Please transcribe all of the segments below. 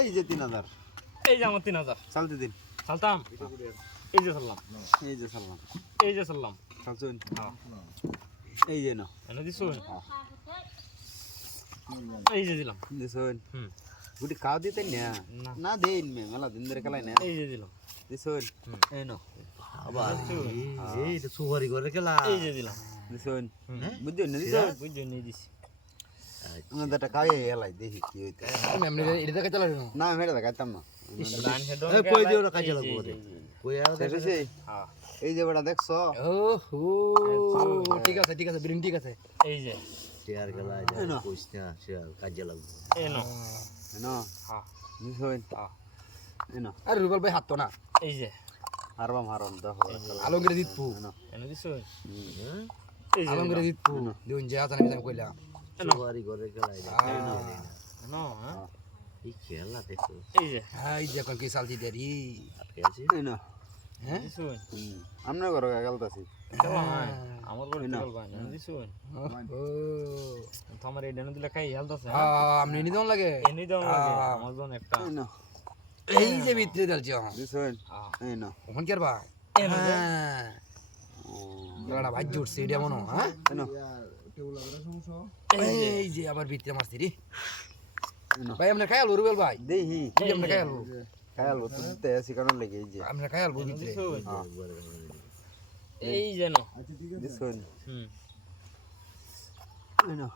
এই যে 3000 এই যে আমার 3000 চালতে দিন চালতাম এই যে চাললাম এই যে চাললাম এই যে চাললাম চালছুন হ্যাঁ এই যে না এনে দিছুন এই যে দিলাম দিছুন হুম গুটি খাও দিতেন না না না দেন মে মেলা দিন ধরে খেলাই না এই যে দিলাম দিছুন এই না আবার এই তো সুপারি করে খেলা এই যে দিলাম দিছুন বুঝছেন না দিছুন বুঝছো নিয়ে দিছি আমাদের একটা খাই এলাই দেখি কি হইতে আমি এমনি এটা দেখে চালাবি না না মেরে দেখাইতাম না লাইন হেড এই কই দিও না কাজে লাগবো রে কই আর দেখেছি হ্যাঁ এই যে বেটা দেখছো ও হো ঠিক আছে ব্রিন ঠিক আছে এই যে শেয়ার খেলা যা কইছ না শেয়ার কাজে লাগবো এনো না হ্যাঁ দিছুন হ্যাঁ না আরে রুবেল ভাই হাত তো না এই যে হারবাম হারম দেখো আলমগীর জিতপু এনে দিছুন হ্যাঁ এই যে আলমগীর জিতপু দিন যে আছে আমি কইলা সুপারি করে খেলা এনো হ্যাঁ এই খেলা দেখো এই যে এই যে কোন কি সালতি দেরি আটকে আছে না হ্যাঁ দিছুন আমরা ঘর গালতাছি চলো হ্যাঁ আমার বড় চল ভাই এনে দিছুন ও তোমার এই ডেনো দিলে খাই হেলতাছে আমনি নি দন লাগে এনে দাও লাগে আমার জন একটা না এই যে ভিতরে দলছি দিছুন এই না ওখান কি আর ভাই হ্যাঁ গলাটা ভাই জুটছে এটা মনো হ্যাঁ না এই যে আবার ভিতরে মারছি রে ভাই আমরা খায়াল রুবেল ভাই দেহি এই আমরা খায়াল খায়াল তো দিতে আসি কারণ লেগে এই যে আমরা খায়াল ভিতরে দিছুন হ্যাঁ এই যেন দিছুন হুম এই না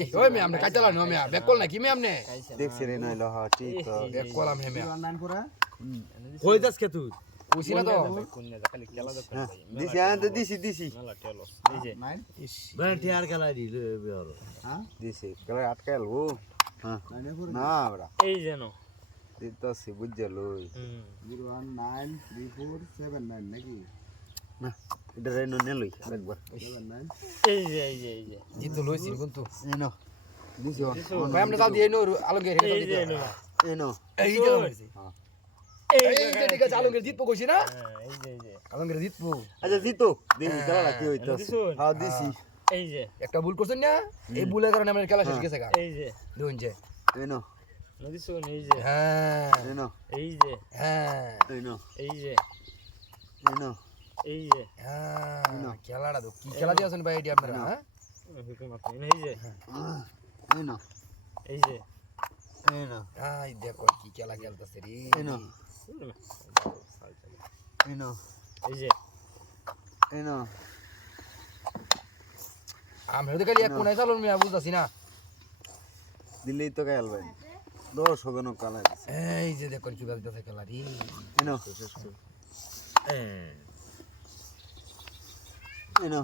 এই ওই মে আমরা কাজ চালানো মে ব্যাক কল নাকি মে আমনে দেখছি রে নইলো হ্যাঁ ঠিক তো ব্যাক কল আমে মে কই যাস কে তুই কইছি না তো কোন না খালি খেলা দেখতে ভাই দিছি হ্যাঁ তো দিছি মেলা টেলস এই যে ব্যান্ড টিয়ার খেলা দিলে বের দিছি গলা আটকাইলবো হ্যাঁ না বড়া এই যেন দিতাছি বুঝলই হুম 0193479 নাকি না এটা রেনো নেলই একবার এই যে এই যে এই যে জিত লইছি কিন্তু এই না দিছি ভাই আমরা যাও দিয়ে নো আলমগীর হেড এই যে এনো এই না এই যে মারছি এই যে ঠিক আছে আলমগীর জিতবো কইছি না এই যে এই যে আলমগীর জিতবো আচ্ছা জিতো দেখি খেলা কি হইতো দিছুন? হ্যাঁ দিছি এই যে একটা ভুল করছেন না এই ভুলের কারণে আমাদের খেলা শেষ গেছে গা এই যে দুন যে এই না নদিছুন এই যে হ্যাঁ এই না এই যে হ্যাঁ এই না এই যে এই না এই যে হ্যাঁ খেলাটা তো কি খেলা দিয়েছেন ভাই এটি আপনারা হ্যাঁ হুকুম আপনি এই যে এই না এই যে এই না এই দেখো কি খেলা খেলতেছে রে এই না এই না এই যে এই না আমরা তো খালি এক কোনায় চালুন মিয়া বুঝতাছি না দিল্লি তো খেয়াল ভাই 10 জন কালা এই যে দেখো কি খেলতেছে খেলা রে এই না এই না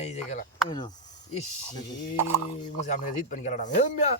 এই যে খেলা এই না ইস মুঝে আমরা জিত পানি খেলাটা মিয়া